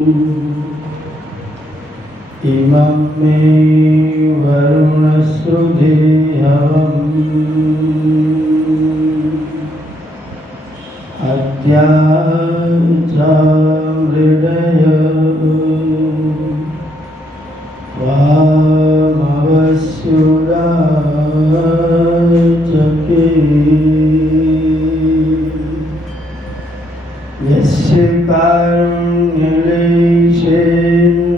इमं मे वरुणश्रुधे हवम् अद्याचामृडय वामवस्युराचके यस्य कारुण्यलेशेन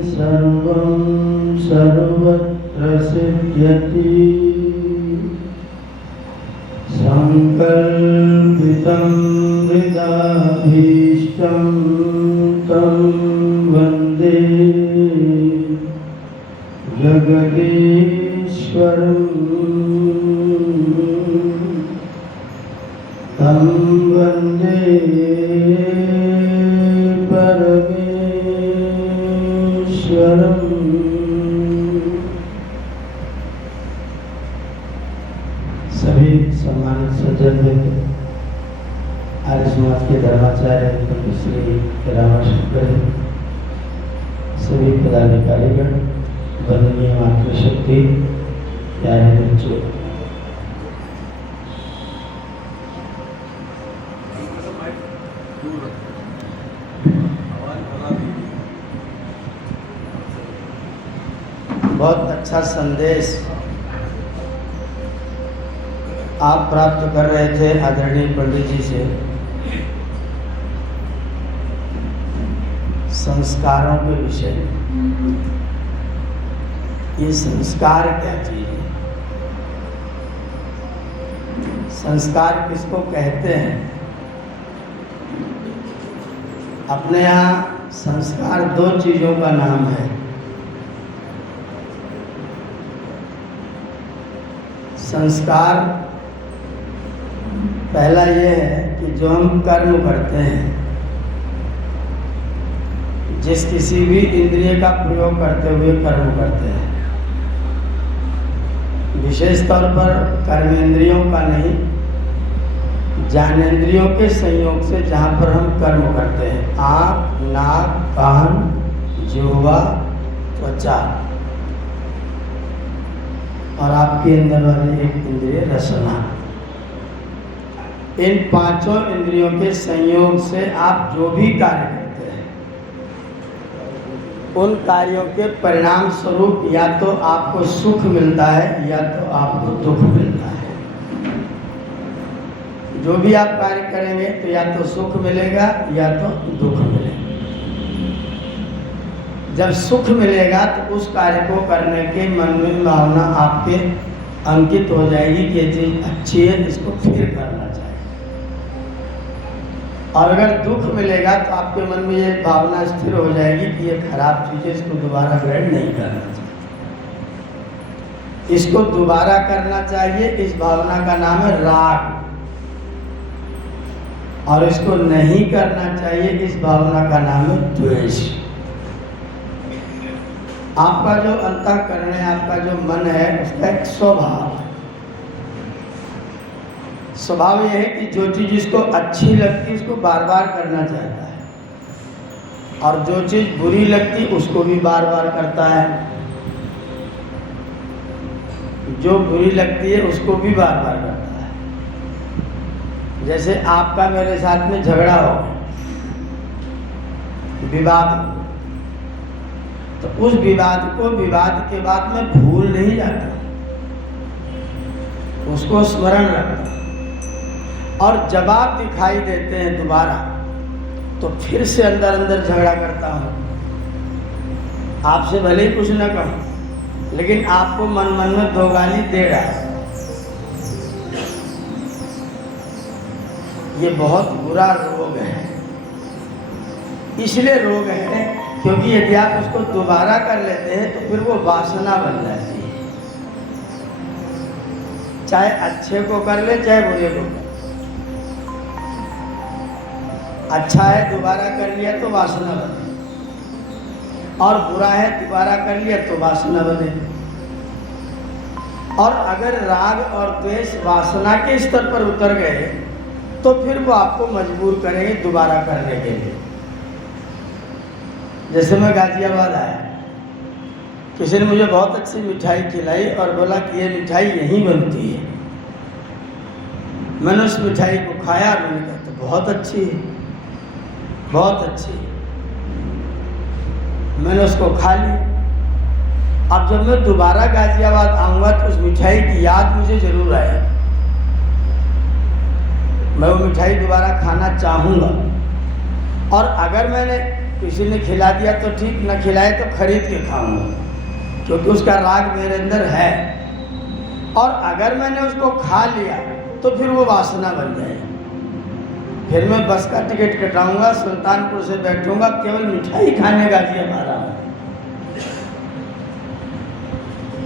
सर्वं सर्वत्र सिद्ध्यति संकल्पितं हृदाभीष्टं तं वन्दे जगदीश्वरं तं वन्दे परमेश्वरम्। सभी सम्मानित सज्जन व्यक्ति, आर्य समाज के धर्माचार्य श्री रामशंकर, सभी पदाधिकारीगण, वंदनीय मातृशक्ति, प्यारे बच्चों, बहुत अच्छा संदेश आप प्राप्त कर रहे थे आदरणीय पंडित जी से। संस्कारों के विषय में, ये संस्कार क्या चीज है, संस्कार किसको कहते हैं। अपने यहाँ संस्कार दो चीजों का नाम है। संस्कार पहला ये है कि जो हम कर्म करते हैं, जिस किसी भी इंद्रिय का प्रयोग करते हुए कर्म करते हैं, विशेष तौर पर कर्मेंद्रियों का नहीं, ज्ञानेंद्रियों के संयोग से जहाँ पर हम कर्म करते हैं, आँख, नाक, कान, जिह्वा, त्वचा और आपके अंदर वाली एक इंद्रिय रसना, इन पांचों इंद्रियों के संयोग से आप जो भी कार्य करते हैं, उन कार्यों के परिणाम स्वरूप या तो आपको सुख मिलता है या तो आपको दुख मिलता है। जो भी आप कार्य करेंगे तो या तो सुख मिलेगा या तो दुख मिलेगा। जब सुख मिलेगा तो उस कार्य को करने के मन में भावना आपके अंकित हो जाएगी कि ये चीज अच्छी है, इसको फिर करना चाहिए। और अगर दुख मिलेगा तो आपके मन में ये भावना स्थिर हो जाएगी कि ये खराब चीज है, इसको दोबारा ग्रहण नहीं करना चाहिए, इसको दोबारा करना चाहिए। इस भावना का नाम है राग। और इसको नहीं करना चाहिए, इस भावना का नाम है द्वेष। आपका जो अंतःकरण है, आपका जो मन है, उसका एक स्वभाव यह है कि जो चीज इसको अच्छी लगती है उसको बार बार करना चाहता है, और जो चीज बुरी लगती उसको भी बार बार करता है, जो बुरी लगती है उसको भी बार बार करता है। जैसे आपका मेरे साथ में झगड़ा हो, विवाद, तो उस विवाद को विवाद के बाद में भूल नहीं जाता, उसको स्मरण रखता, और जब आप दिखाई देते हैं दोबारा तो फिर से अंदर अंदर झगड़ा करता हूँ। आपसे भले ही कुछ न कहूँ, लेकिन आपको मन मन में दो गाली दे रहा है। ये बहुत बुरा रोग है। इसलिए रोग है क्योंकि यदि आप उसको दोबारा कर लेते हैं तो फिर वो वासना बन जाती है। चाहे अच्छे को कर ले चाहे बुरे को कर, अच्छा है दोबारा कर लिया तो वासना बने, और बुरा है दोबारा कर लिया तो वासना बने। और अगर राग और द्वेष वासना के स्तर पर उतर गए तो फिर वो आपको मजबूर करेंगे दोबारा करने के लिए। जैसे मैं गाजियाबाद आया, किसी ने मुझे बहुत अच्छी मिठाई खिलाई और बोला कि ये मिठाई यहीं बनती है। मैंने उस मिठाई को खाया, मैंने कहा तो बहुत अच्छी है, बहुत अच्छी है। मैंने उसको खा ली। अब जब मैं दोबारा गाजियाबाद आऊँगा तो उस मिठाई की याद मुझे जरूर आएगी, मैं वो मिठाई दोबारा खाना चाहूँगा। और अगर मैंने किसी ने खिला दिया तो ठीक, न खिलाए तो खरीद के खाऊंगा, क्योंकि उसका राग मेरे अंदर है। और अगर मैंने उसको खा लिया तो फिर वो वासना बन जाएगी। फिर मैं बस का टिकट कटाऊंगा, सुल्तानपुर से बैठूंगा, केवल मिठाई खाने गाजियाबाद आऊंगा,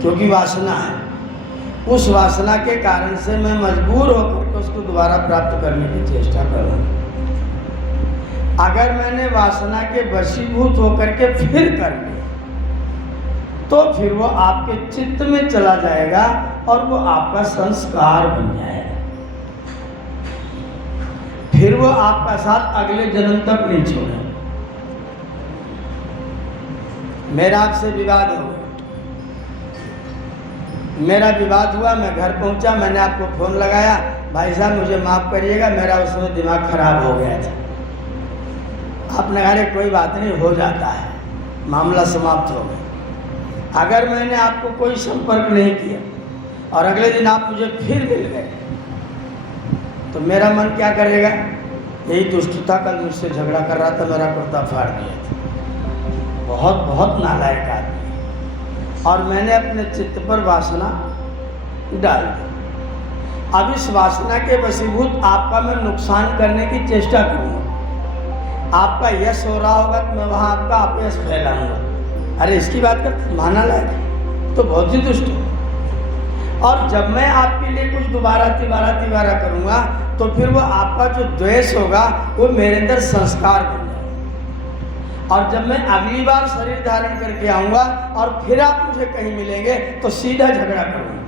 क्योंकि वासना है। उस वासना के कारण से मैं मजबूर होकर के उसको दोबारा प्राप्त करने की चेष्टा करूंगा। अगर मैंने वासना के वशीभूत होकर के फिर कर लिया तो फिर वो आपके चित्त में चला जाएगा और वो आपका संस्कार बन जाएगा। फिर वो आपका साथ अगले जन्म तक नहीं छोड़ेगा। मेरा आपसे विवाद हो गया, मेरा विवाद हुआ, मैं घर पहुंचा, मैंने आपको फोन लगाया, भाई साहब मुझे माफ करिएगा, मेरा उस समय दिमाग खराब हो गया था। आपने कहा कोई बात नहीं, हो जाता है, मामला समाप्त हो गया। अगर मैंने आपको कोई संपर्क नहीं किया और अगले दिन आप मुझे फिर मिल गए तो मेरा मन क्या करेगा? यही दुष्टता, कल मुझसे झगड़ा कर रहा था, मेरा कुर्ता फाड़ दिया था, बहुत बहुत नालायक आदमी। और मैंने अपने चित्त पर वासना डाल दी। अब इस वासना के वशीभूत आपका मैं नुकसान करने की चेष्टा करूँगा। आपका यश हो रहा होगा तो मैं वहाँ आपका अपयश फैलाऊंगा। अरे इसकी बात कर, माना लायक तो बहुत ही दुष्ट हो। और जब मैं आपके लिए कुछ दोबारा तिबारा करूँगा तो फिर वो आपका जो द्वेष होगा वो मेरे अंदर संस्कार बन जाएगा। और जब मैं अगली बार शरीर धारण करके आऊँगा और फिर आप मुझे कहीं मिलेंगे तो सीधा झगड़ा करूँगा।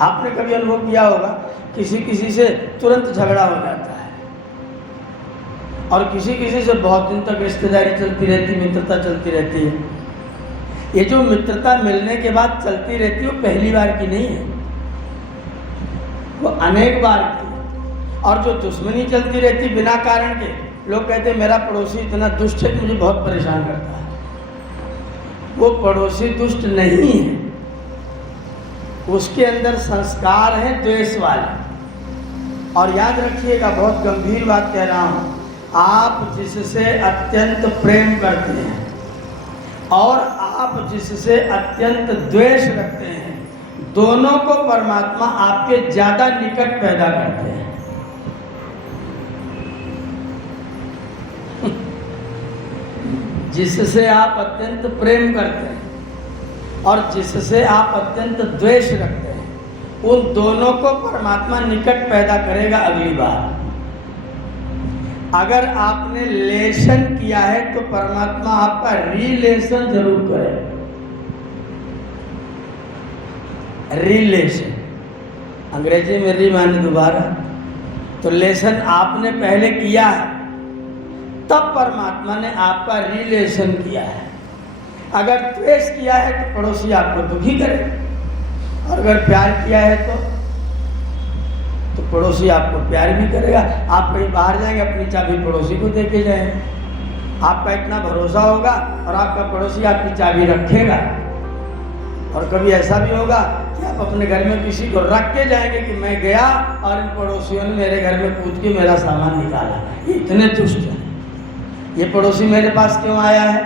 आपने कभी अनुभव किया होगा, किसी से तुरंत झगड़ा हो जाता है और किसी से बहुत दिन तक रिश्तेदारी चलती रहती, मित्रता चलती रहती है। ये जो मित्रता मिलने के बाद चलती रहती है वो पहली बार की नहीं है, वो अनेक बार की है। और जो दुश्मनी चलती रहती बिना कारण के, लोग कहते हैं मेरा पड़ोसी इतना दुष्ट है कि मुझे बहुत परेशान करता है। वो पड़ोसी दुष्ट नहीं है, उसके अंदर संस्कार है द्वेष वाले। और याद रखिएगा, बहुत गंभीर बात कह रहा हूँ, आप जिससे अत्यंत प्रेम करते हैं और आप जिससे अत्यंत द्वेष रखते हैं, दोनों को परमात्मा आपके ज्यादा निकट पैदा करते हैं। जिससे आप अत्यंत प्रेम करते हैं और जिससे आप अत्यंत द्वेष रखते हैं, उन दोनों को परमात्मा निकट पैदा करेगा अगली बार। अगर आपने लेशन किया है तो परमात्मा आपका रिलेशन जरूर करेगा। रिलेशन, अंग्रेजी में री माने दोबारा, तो लेशन आपने पहले किया है तब परमात्मा ने आपका रिलेशन किया है। अगर द्वेष किया है तो पड़ोसी आपको दुखी करेगा, और अगर प्यार किया है तो पड़ोसी आपको प्यार भी करेगा। आप कहीं बाहर जाएंगे, अपनी चाबी पड़ोसी को देके जाएंगे। आपका इतना भरोसा होगा और आपका पड़ोसी आपकी चाबी रखेगा। और कभी ऐसा भी होगा कि आप अपने घर में किसी को रख के जाएंगे कि मैं गया और इन पड़ोसियों ने मेरे घर में कूद के मेरा सामान निकाला, ये इतने दुष्ट हैं, ये पड़ोसी मेरे पास क्यों आया है?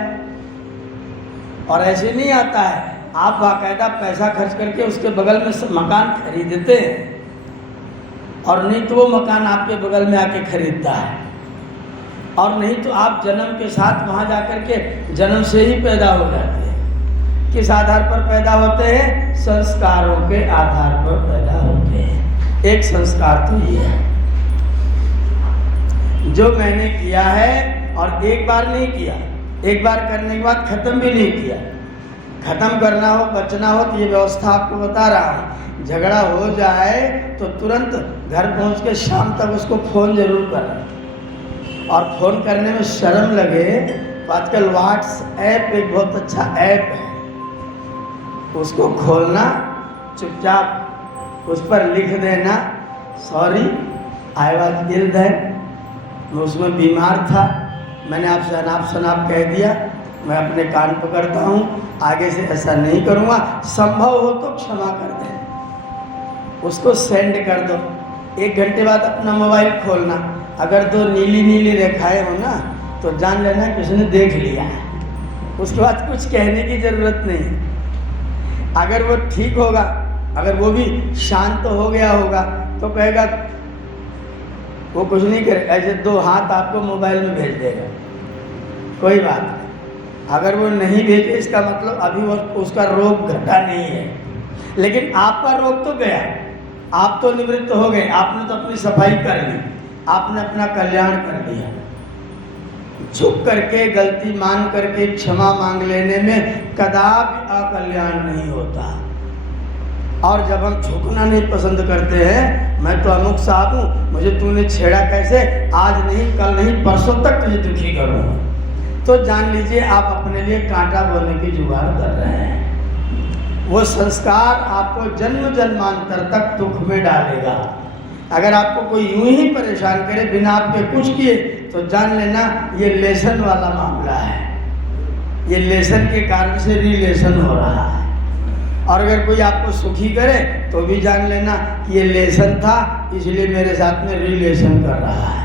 और ऐसे नहीं आता है, आप बाकायदा पैसा खर्च करके उसके बगल में मकान खरीदते हैं, और नहीं तो वो मकान आपके बगल में आके खरीदता है, और नहीं तो आप जन्म के साथ वहाँ जाकर के जन्म से ही पैदा हो जाते हैं। किस आधार पर पैदा होते हैं? संस्कारों के आधार पर पैदा होते हैं। एक संस्कार तो ये है जो मैंने किया है, और एक बार नहीं किया, एक बार करने के बाद खत्म भी नहीं किया। खत्म करना हो, बचना हो तो ये व्यवस्था आपको बता रहा हूँ। झगड़ा हो जाए तो तुरंत घर पहुँच के शाम तक उसको फ़ोन जरूर करना, और फ़ोन करने में शर्म लगे तो आजकल व्हाट्सएप एक बहुत अच्छा ऐप है, उसको खोलना, चुपचाप उस पर लिख देना, sorry I was ill that, मैं उसमें बीमार था, मैंने आपसे अनाप शनाप कह दिया, मैं अपने कान पकड़ता हूँ, आगे से ऐसा नहीं करूँगा, संभव हो तो क्षमा कर दें। उसको सेंड कर दो। 1 घंटे बाद अपना मोबाइल खोलना, अगर 2 नीली नीली रेखाएं हो ना तो जान लेना कि उसने देख लिया है, उसके बाद कुछ कहने की ज़रूरत नहीं। अगर वो ठीक होगा, अगर वो भी शांत हो गया होगा तो कहेगा, वो कुछ नहीं करे, ऐसे 2 हाथ आपको मोबाइल में भेज देगा, कोई बात नहीं। अगर वो नहीं भेजे इसका मतलब अभी वो उसका रोग घटा नहीं है, लेकिन आपका रोग तो गया, आप तो निवृत्त हो गए, आपने तो अपनी सफाई कर ली, आपने अपना कल्याण कर दिया। झुक करके, गलती मान करके क्षमा मांग लेने में कदापि अकल्याण नहीं होता। और जब हम झुकना नहीं पसंद करते हैं, मैं तो अमुक साहब हूँ, मुझे तूने छेड़ा कैसे, आज नहीं कल नहीं परसों तक तुझे दुखी करूँगा, तो जान लीजिए आप अपने लिए कांटा बोने की जुगाड़ कर रहे हैं। वो संस्कार आपको जन्म जन्मांतर तक दुख में डालेगा। अगर आपको कोई यूं ही परेशान करे बिना आपके कुछ किए तो जान लेना ये लेसन वाला मामला है, ये लेसन के कारण से रिलेशन हो रहा है। और अगर कोई आपको सुखी करे तो भी जान लेना कि ये लेसन था, इसलिए मेरे साथ में रिलेशन कर रहा है।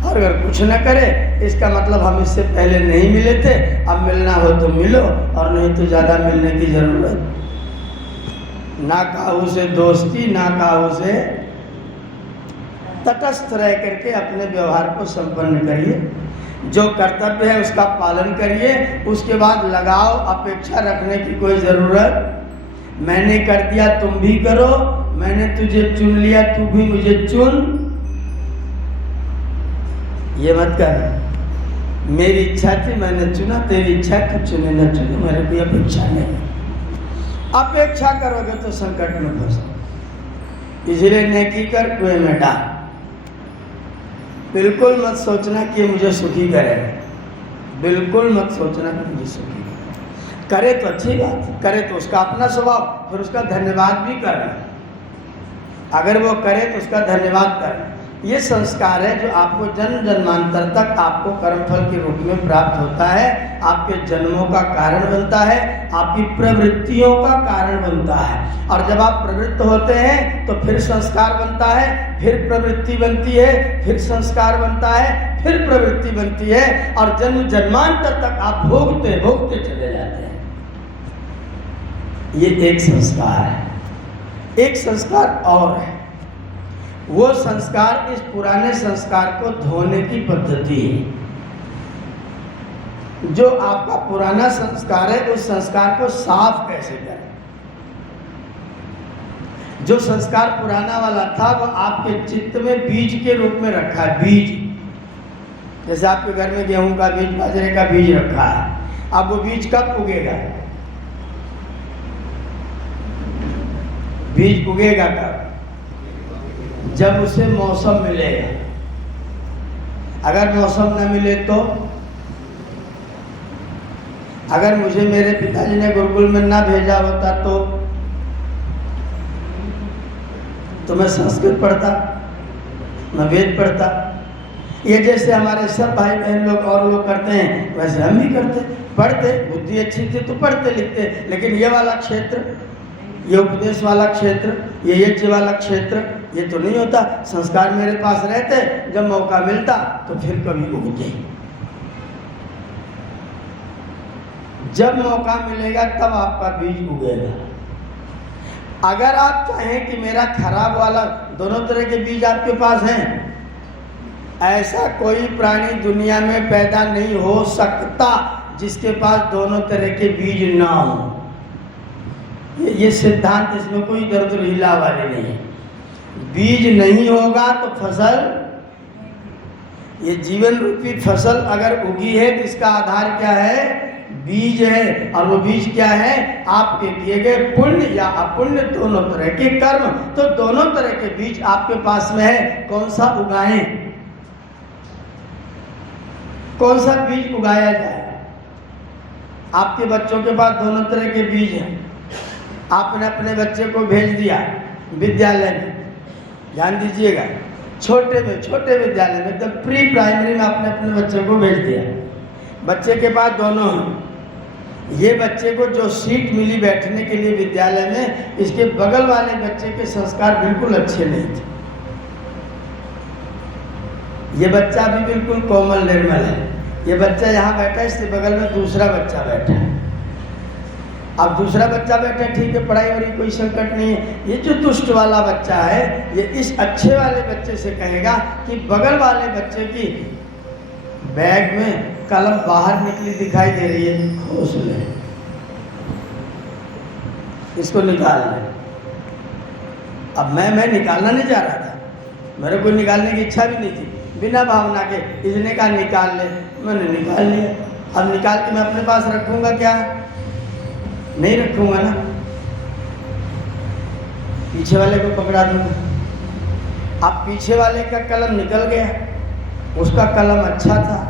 और अगर कुछ न करे इसका मतलब हम इससे पहले नहीं मिले थे, अब मिलना हो तो मिलो, और नहीं तो ज़्यादा मिलने की ज़रूरत ना। काहू से दोस्ती, ना काहू से, तटस्थ रह करके अपने व्यवहार को संपन्न करिए, जो कर्तव्य है उसका पालन करिए, उसके बाद लगाव अपेक्षा रखने की कोई ज़रूरत। मैंने कर दिया तुम भी करो, मैंने तुझे चुन लिया तू भी मुझे चुन, ये मत कर। मेरी इच्छा थी मैंने चुना, तेरी इच्छा तू चुने न चुने, मेरे कोई अपेक्षा नहीं। अपेक्षा करोगे तो संकट में फंसो, इसलिए नेकी कर कुएं में डाल। बिल्कुल मत सोचना कि मुझे सुखी करेगा, बिल्कुल मत सोचना कि मुझे सुखी करे तो अच्छी बात, करे तो उसका अपना स्वभाव, फिर उसका धन्यवाद भी करना। अगर वो करे तो उसका धन्यवाद करना। ये संस्कार है जो आपको जन्म जन्मांतर तक आपको कर्मफल के रूप में प्राप्त होता है, आपके जन्मों का कारण बनता है, आपकी प्रवृत्तियों का कारण बनता है। और जब आप प्रवृत्त होते हैं तो फिर संस्कार बनता है, फिर प्रवृत्ति बनती है, फिर संस्कार बनता है, फिर प्रवृत्ति बनती है, और जन्म जन्मांतर तक आप भोगते भोगते चले जाते हैं। ये एक संस्कार है। एक संस्कार और है, वो संस्कार इस पुराने संस्कार को धोने की पद्धति है। जो आपका पुराना संस्कार है उस संस्कार को साफ कैसे करें। जो संस्कार पुराना वाला था वो आपके चित्त में बीज के रूप में रखा है। बीज, जैसे आपके घर में गेहूं का बीज, बाजरे का बीज रखा है, अब वो बीज कब उगेगा? बीज उगेगा कब? जब उसे मौसम मिलेगा। अगर मौसम न मिले तो, अगर मुझे मेरे पिताजी ने गुरुकुल में ना भेजा होता तो मैं संस्कृत पढ़ता, मैं वेद पढ़ता। ये जैसे हमारे सब भाई बहन लोग और लोग करते हैं वैसे हम भी करते, पढ़ते, बुद्धि अच्छी थी तो पढ़ते लिखते। लेकिन ये वाला क्षेत्र, ये उपदेश वाला क्षेत्र, ये यज्ञ वाला क्षेत्र, ये तो नहीं होता। संस्कार मेरे पास रहते, जब मौका मिलता तो फिर कभी उगते। जब मौका मिलेगा तब आपका बीज उगेगा। अगर आप चाहें कि मेरा खराब वाला, दोनों तरह के बीज आपके पास हैं, ऐसा कोई प्राणी दुनिया में पैदा नहीं हो सकता जिसके पास दोनों तरह के बीज ना हो। ये सिद्धांत, इसमें कोई दर्द हीला वाले नहीं है। बीज नहीं होगा तो फसल, ये जीवन रूपी फसल अगर उगी है तो इसका आधार क्या है? बीज है। और वो बीज क्या है? आपके किए गए पुण्य या अपुण्य दोनों तरह के कर्म। तो दोनों तरह के बीज आपके पास में है, कौन सा उगाएं? कौन सा बीज उगाया जाए। आपके बच्चों के पास दोनों तरह के बीज हैं। आपने अपने बच्चे को भेज दिया विद्यालय में, ध्यान दीजिएगा, छोटे विद्यालय में, एकदम प्री प्राइमरी में आपने अपने बच्चे को भेज दिया। बच्चे के पास दोनों हैं। ये बच्चे को जो सीट मिली बैठने के लिए विद्यालय में, इसके बगल वाले बच्चे के संस्कार बिल्कुल अच्छे नहीं थे। ये बच्चा भी बिल्कुल कोमल निर्मल है। ये बच्चा यहाँ बैठा है, इसके बगल में दूसरा बच्चा बैठा है। अब दूसरा बच्चा बैठा, ठीक है, पढ़ाई और कोई संकट नहीं है। ये जो दुष्ट वाला बच्चा है, ये इस अच्छे वाले बच्चे से कहेगा कि बगल वाले बच्चे की बैग में कलम बाहर निकली दिखाई दे रही है, खोस ले, इसको निकाल ले। अब मैं निकालना नहीं चाह रहा था, मेरे को निकालने की इच्छा भी नहीं थी। बिना भावना के इसने कहा निकाल ले, मैंने निकाल लिया। अब निकाल के मैं अपने पास रखूंगा क्या? नहीं रखूंगा ना, पीछे वाले को पकड़ा दूंगा। अब पीछे वाले का कलम निकल गया, उसका कलम अच्छा था,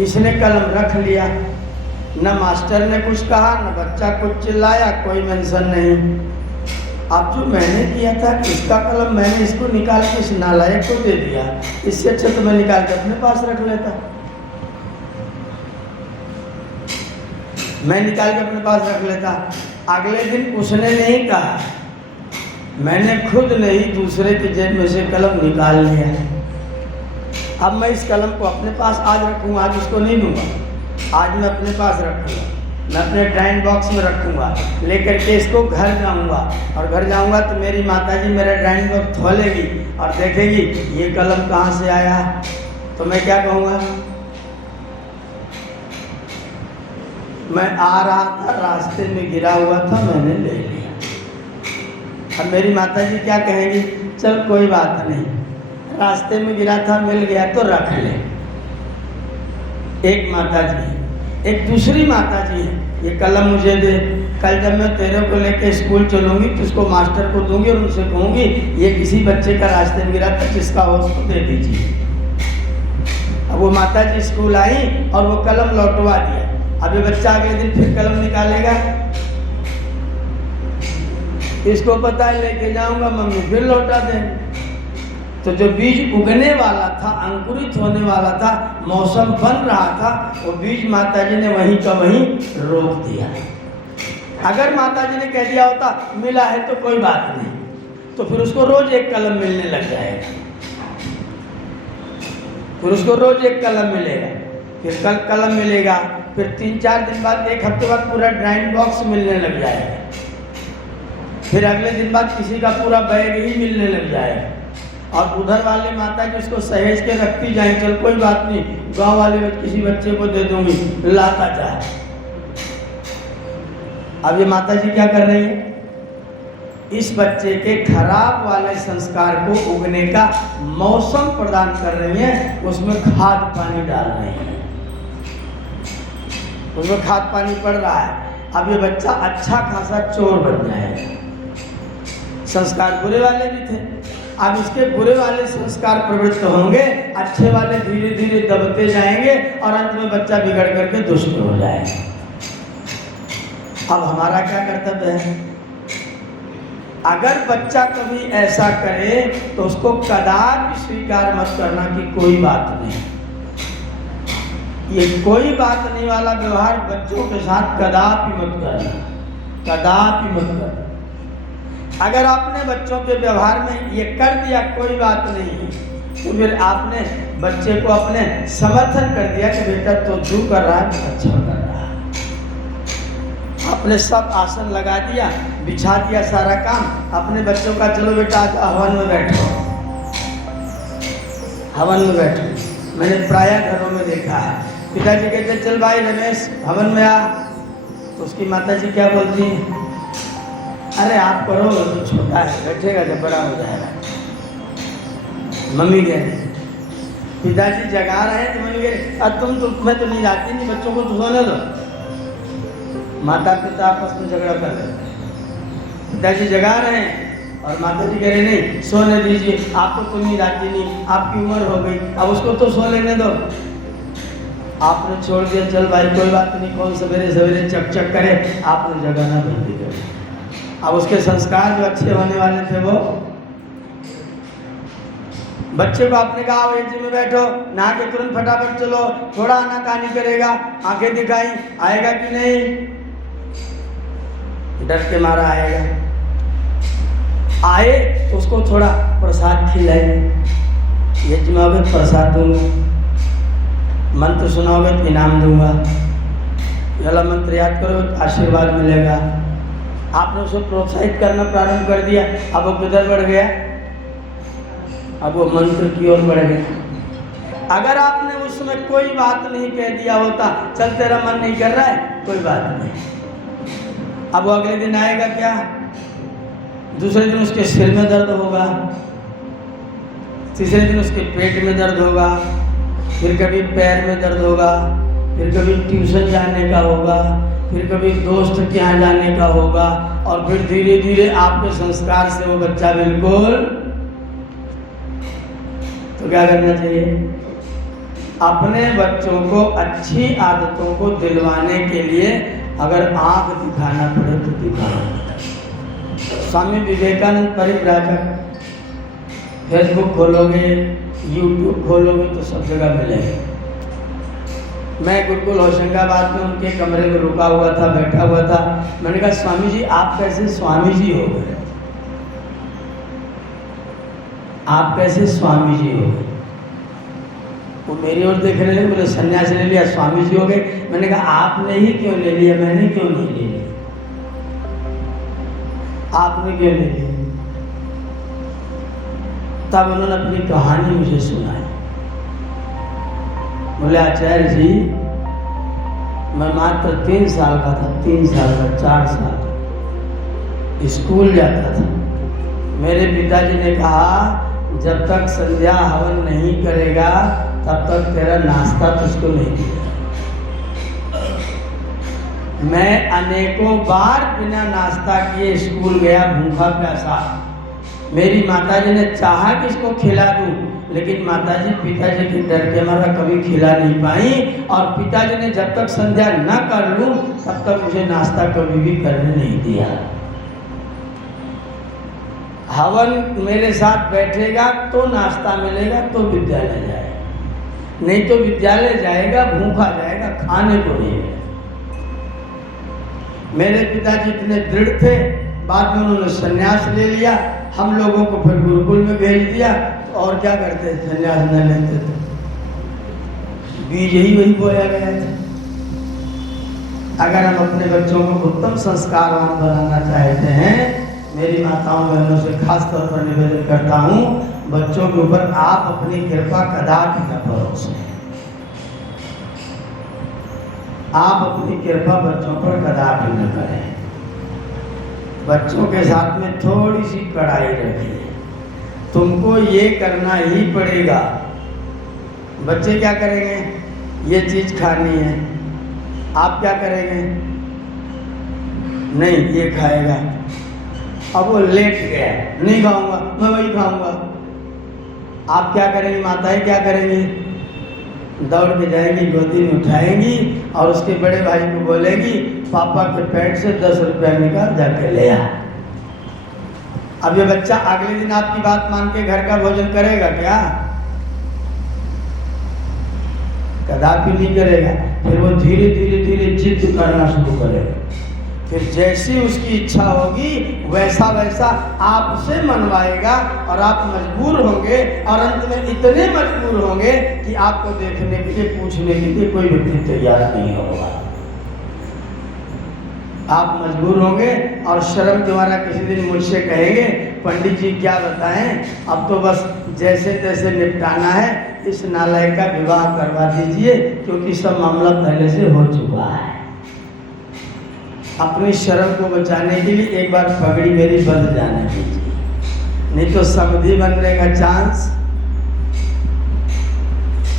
इसने कलम रख लिया। न मास्टर ने कुछ कहा, न बच्चा कुछ चिल्लाया, कोई मेंशन नहीं। अब जो मैंने किया था, इसका कलम मैंने इसको निकाल के इस नालायक को दे दिया, इससे अच्छा तो मैं निकाल के अपने पास रख लेता। मैं निकाल के अपने पास रख लेता। अगले दिन उसने नहीं कहा, मैंने खुद नहीं दूसरे की जेब में से कलम निकाल लिया। अब मैं इस कलम को अपने पास आज रखूँगा, आज उसको नहीं दूंगा। आज मैं अपने पास रखूँगा, मैं अपने ड्राइंग बॉक्स में रखूँगा, लेकर के इसको घर जाऊँगा। और घर जाऊँगा तो मेरी माताजी मेरा ड्राइंग बॉक्स खोलेगी और देखेगी ये कलम कहाँ से आया। तो मैं क्या कहूँगा? मैं आ रहा था, रास्ते में गिरा हुआ था, मैंने ले लिया। अब मेरी माताजी क्या कहेंगी? चल कोई बात नहीं, रास्ते में गिरा था, मिल गया तो रख ले। एक माताजी है। एक दूसरी माताजी है, ये कलम मुझे दे, कल जब मैं तेरे को लेके स्कूल चलूँगी तो उसको मास्टर को दूंगी और उनसे कहूँगी ये किसी बच्चे का रास्ते में गिरा था, जिसका हो उसको दे दीजिए। अब वो माताजी स्कूल आई और वो कलम लौटवा दिया। अब ये बच्चा अगले दिन फिर कलम निकालेगा, इसको पता है लेके जाऊंगा, मम्मी फिर लौटा देंगे। तो जो बीज उगने वाला था, अंकुरित होने वाला था, मौसम बन रहा था, वो बीज माताजी ने वहीं का वहीं रोक दिया। अगर माताजी ने कह दिया होता मिला है तो कोई बात नहीं, तो फिर उसको रोज एक कलम मिलने लग जाएगा, फिर उसको रोज एक कलम मिलेगा, फिर कल कलम मिलेगा, फिर 3-4 दिन बाद, 1 हफ्ते बाद पूरा ड्राइंग बॉक्स मिलने लग जाएगा, फिर अगले दिन बाद किसी का पूरा बैग ही मिलने लग जाएगा। और उधर वाले माता जी उसको सहेज के रखती जाए, चल कोई बात नहीं, गांव वाले किसी बच्चे को दे दूंगी, लाता जाए। अब ये माता जी क्या कर रही है? इस बच्चे के खराब वाले संस्कार को उगने का मौसम प्रदान कर रही है, उसमें खाद पानी डाल रही है, उसमें खाद पानी पड़ रहा है। अब ये बच्चा अच्छा खासा चोर बन जाएगा। संस्कार बुरे वाले भी थे, अब इसके बुरे वाले संस्कार प्रवृत्त होंगे, अच्छे वाले धीरे धीरे दबते जाएंगे और अंत में बच्चा बिगड़ करके दुष्ट हो जाएगा। अब हमारा क्या कर्तव्य है? अगर बच्चा कभी ऐसा करे तो उसको कदापि स्वीकार मत करना कि कोई बात नहीं। ये कोई बात नहीं वाला व्यवहार बच्चों के साथ कदापि मत करना, कदापि मत करना। अगर आपने बच्चों के व्यवहार में ये कर दिया कोई बात नहीं, तो फिर आपने बच्चे को अपने समर्थन कर दिया कि बेटा तो जो कर रहा है अच्छा कर रहा है। आपने सब आसन लगा दिया, बिछा दिया सारा काम, अपने बच्चों का चलो बेटा आज हवन में बैठो, हवन में बैठो। मैंने प्रायः घरों में देखा है, पिताजी कहते चल भाई रमेश हवन में आ, तो उसकी माताजी क्या बोलती है? अरे आप करो, तो छोटा है, बैठेगा जब बड़ा हो जाएगा। मम्मी कह रही, पिताजी जगा रहे हैं तो मम्मी कह रही अब तुम तो, मैं तो नहीं जाती, नहीं बच्चों को तो सोने दो। माता पिता आपस में झगड़ा कर रहे हैं, पिताजी जगा रहे हैं और माता जी कह रहे नहीं सोने दीजिए, आपको तो नींद आती नहीं, आपकी उम्र हो गई, अब उसको तो सो लेने दो। आपने छोड़ दिया, चल भाई कोई बात नहीं, कौन सवेरे सवेरे चक चक करे, आपने जगाना बंद कर। अब उसके संस्कार जो अच्छे होने वाले थे वो बच्चे को आपने कहा वो एसी में बैठो, नहा के तुरंत फटाफट चलो, थोड़ा आनाकानी करेगा, आंखें दिखाई, आएगा कि नहीं? डर के मारा आएगा। आए तो उसको थोड़ा प्रसाद खिलाए, एसी में आओगे प्रसाद दूंगा, मंत्र सुनाओगे तो इनाम दूंगा, वाला मंत्र याद करो आशीर्वाद मिलेगा। आपने उसको प्रोत्साहित करना प्रारंभ कर दिया, अब वो किधर बढ़ गया? अब वो मंत्र की ओर बढ़ गया। अगर आपने उसमें कोई बात नहीं कह दिया होता, चल तेरा मन नहीं कर रहा है, कोई बात नहीं, अब वो अगले दिन आएगा क्या? दूसरे दिन उसके सिर में दर्द होगा, तीसरे दिन उसके पेट में दर्द होगा, फिर कभी पैर में दर्द होगा, फिर कभी ट्यूशन जाने का होगा, फिर कभी दोस्त के यहाँ जाने का होगा, और फिर धीरे धीरे आपके संस्कार से वो बच्चा बिल्कुल। तो क्या करना चाहिए? अपने बच्चों को अच्छी आदतों को दिलवाने के लिए अगर आंख दिखाना पड़े तो दिखाना। स्वामी विवेकानंद परिव्राजक, फेसबुक खोलोगे, यूट्यूब खोलोगे तो सब जगह मिलेगा। मैं गुरुकुल होशंगाबाद में उनके कमरे में रुका हुआ था, बैठा हुआ था। मैंने कहा स्वामी जी आप कैसे स्वामी जी हो गए? आप कैसे स्वामी जी हो गए? वो मेरी ओर देख रहे थे, बोले सन्यास ले लिया स्वामी जी हो गए। मैंने कहा आपने ही क्यों ले लिया, मैंने क्यों नहीं ले लिया? आपने क्यों ले लिया? तब उन्होंने अपनी कहानी मुझे सुनाई। बोले आचार्य जी मैं मात्र 3 साल का था, 3 साल का, 4 साल का, स्कूल जाता था। मेरे पिताजी ने कहा जब तक संध्या हवन नहीं करेगा तब तक तेरा नाश्ता तुझको नहीं दिया। मैं अनेकों बार बिना नाश्ता किए स्कूल गया, भूखा प्यासा। मेरी माताजी ने चाहा कि इसको खिला दूं, लेकिन माताजी पिताजी के डर के मारा कभी खिला नहीं पाई, और पिताजी ने जब तक संध्या न कर लूं तब तक मुझे नाश्ता कभी भी करने नहीं दिया। हवन मेरे साथ बैठेगा तो नाश्ता मिलेगा तो विद्यालय जाएगा, नहीं तो विद्यालय जाएगा भूखा जाएगा, खाने को नहीं मिलेगा। मेरे पिताजी इतने दृढ़ थे, बाद में उन्होंने संन्यास ले लिया, हम लोगों को फिर गुरुकुल में भेज दिया। तो और क्या करते, संन्यास न लेते थे, बीज ही वही बोया गया था। अगर हम अपने बच्चों को उत्तम संस्कारवान बनाना चाहते हैं, मेरी माताओं बहनों से खास तौर पर निवेदन करता हूँ, बच्चों के ऊपर आप अपनी कृपा कदापि न परोसें। आप अपनी कृपा बच्चों पर कदापि न करें। बच्चों के साथ में थोड़ी सी कड़ाई रखिए, तुमको ये करना ही पड़ेगा। बच्चे क्या करेंगे? ये चीज खानी है, आप क्या करेंगे? नहीं ये खाएगा। अब वो लेट गया, नहीं खाऊंगा, मैं वही खाऊंगा। आप क्या करेंगी? माताएं क्या करेंगी? दौड़ के जाएंगी, गोदी में उठाएंगी और उसके बड़े भाई को बोलेंगी पापा के पेट से 10 रुपया निकाल जाके ले आ। अब ये बच्चा अगले दिन आपकी बात मान के घर का भोजन करेगा क्या? कदापि नहीं करेगा। फिर वो धीरे धीरे धीरे जिद करना शुरू करेगा। फिर जैसी उसकी इच्छा होगी वैसा वैसा आपसे मनवाएगा, और आप मजबूर होंगे, और अंत में इतने मजबूर होंगे कि आपको देखने के लिए, पूछने के लिए कोई व्यक्ति तैयार नहीं होगा। आप मजबूर होंगे और शर्म के मारा किसी दिन मुझसे कहेंगे पंडित जी क्या बताएं, अब तो बस जैसे तैसे निपटाना है, इस नालायक का विवाह करवा दीजिए क्योंकि सब मामला पहले से हो चुका है। अपनी शर्म को बचाने के लिए एक बार पगड़ी मेरी बंद जाने दीजिए, नहीं तो समधी बनने का चांस,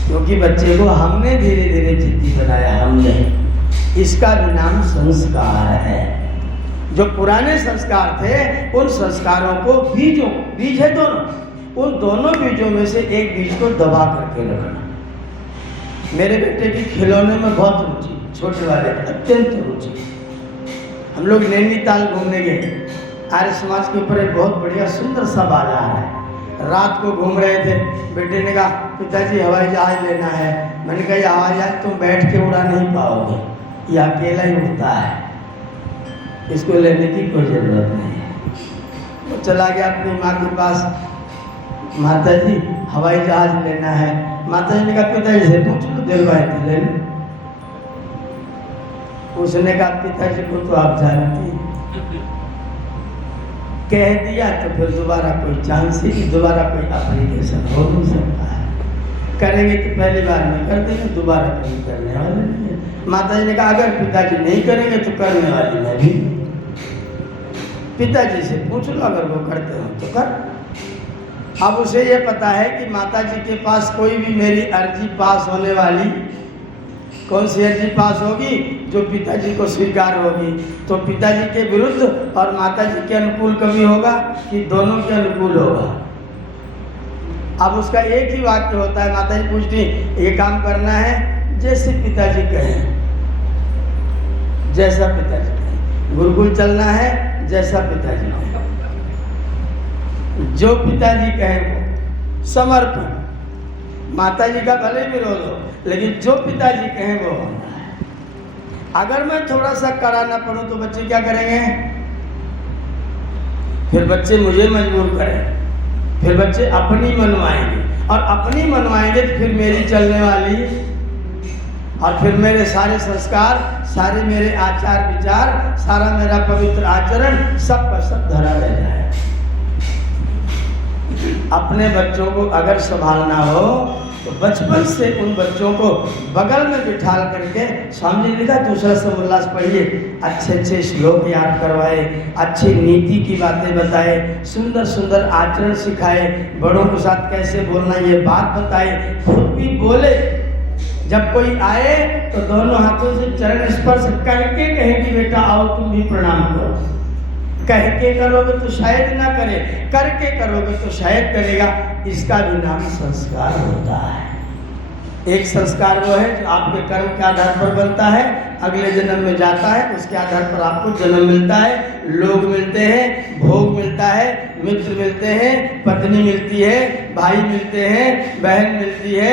क्योंकि बच्चे को हमने धीरे धीरे जिद्दी बनाया, हमने। इसका भी नाम संस्कार है। जो पुराने संस्कार थे उन संस्कारों को बीजों, बीज है दोनों, उन दोनों बीजों में से एक बीज को दबा करके रखना। मेरे बेटे की खिलौने में बहुत रुचि, छोटे वाले अत्यंत रुचि। हम लोग नैनीताल घूमने गए, आर्य समाज के ऊपर एक बहुत बढ़िया सुंदर सा बाजार है। रात को घूम रहे थे, बेटे ने कहा पिताजी हवाई जहाज लेना है। मैंने कहा ये हवाई जहाज तुम बैठ के उड़ा नहीं पाओगे, ये अकेला ही उड़ता है, इसको लेने की कोई ज़रूरत नहीं है। वो चला गया अपनी माँ के पास, माता जी हवाई जहाज लेना है। माता जी ने कहा पिताजी से पूछ लो, दिलवाए थे ले लो। उसने कहा पिताजी को तो आप जानती हैं, कह दिया तो फिर दोबारा कोई चांस ही नहीं, दोबारा कोई एप्लीकेशन हो नहीं सकता है। करेंगे तो पहली बार में कर देंगे, दोबारा कहीं करने वाले नहीं है। माता जी ने कहा अगर पिताजी नहीं करेंगे तो करने वाली मैं भी। पिताजी से पूछ लो, अगर वो करते हो तो कर। अब उसे ये पता है कि माता जी के पास कोई भी मेरी अर्जी पास होने वाली, कौन सी अर्जी पास होगी, जो पिताजी को स्वीकार होगी, तो पिताजी के विरुद्ध और माता जी के अनुकूल कभी होगा कि दोनों के अनुकूल होगा। अब उसका एक ही वाक्य होता है, माता जी पूछती ये काम करना है, जैसे पिताजी कहें, जैसा पिताजी कहें। गुरुकुल चलना है, जैसा पिताजी कहें, जो पिताजी कहें वो समर्पण। माता जी का भले विरोध हो, लेकिन जो पिताजी कहें वो होना है। अगर मैं थोड़ा सा कड़ा ना पढ़ूं तो बच्चे क्या करेंगे, फिर बच्चे मुझे मजबूर करें, फिर बच्चे अपनी मनवाएंगे, और अपनी मनवाएंगे तो फिर मेरी चलने वाली, और फिर मेरे सारे संस्कार, सारे मेरे आचार विचार, सारा मेरा पवित्र आचरण सब का सब धरा रह जाए। अपने बच्चों को अगर संभालना हो तो बचपन से उन बच्चों को बगल में बिठा करके, स्वामी जी ने लिखा दूसरा समोल्लास पढ़िए, अच्छे अच्छे श्लोक याद करवाए, अच्छी नीति की बातें बताए, सुंदर सुंदर आचरण सिखाए, बड़ों के साथ कैसे बोलना ये बात बताए, खुद भी बोले। जब कोई आए तो दोनों हाथों से चरण स्पर्श करके कहे कि बेटा आओ तुम भी प्रणाम करो। कह के करोगे तो शायद ना करे, करके करोगे तो शायद करेगा। इसका भी नाम संस्कार होता है। एक संस्कार वो है जो आपके कर्म के आधार पर बनता है, अगले जन्म में जाता है, उसके आधार पर आपको जन्म मिलता है, लोग मिलते हैं, भोग मिलता है, मित्र मिलते हैं, पत्नी मिलती है, भाई मिलते हैं, बहन मिलती है,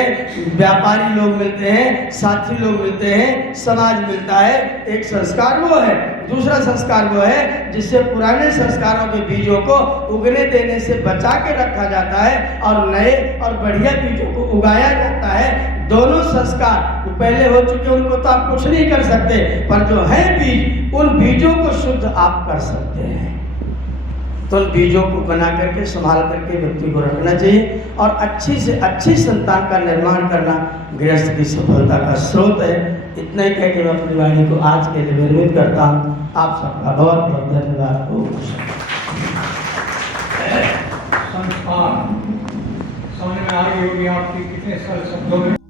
व्यापारी लोग मिलते हैं, साथी लोग मिलते हैं, समाज मिलता है। एक संस्कार वो है। दूसरा संस्कार वो है जिससे पुराने संस्कारों के बीजों को उगने देने से बचा के रखा जाता है और नए और बढ़िया बीजों को उगाया जाता है। दोनों संस्कार जो पहले हो चुके उनको तो आप कुछ नहीं कर सकते, पर जो है बीज, उन बीजों को शुद्ध आप कर सकते हैं। तो उन बीजों को बना करके संभाल करके व्यक्ति को रखना चाहिए, और अच्छी से अच्छी संतान का निर्माण करना गृहस्थ की सफलता का स्रोत है। इतना ही कह के मैं अपनी वाणी को आज के लिए विरमित करता हूँ। आप सबका बहुत बहुत धन्यवाद। संस्थान समझ में आ रही होगी आपकी कितने सरल शब्दों में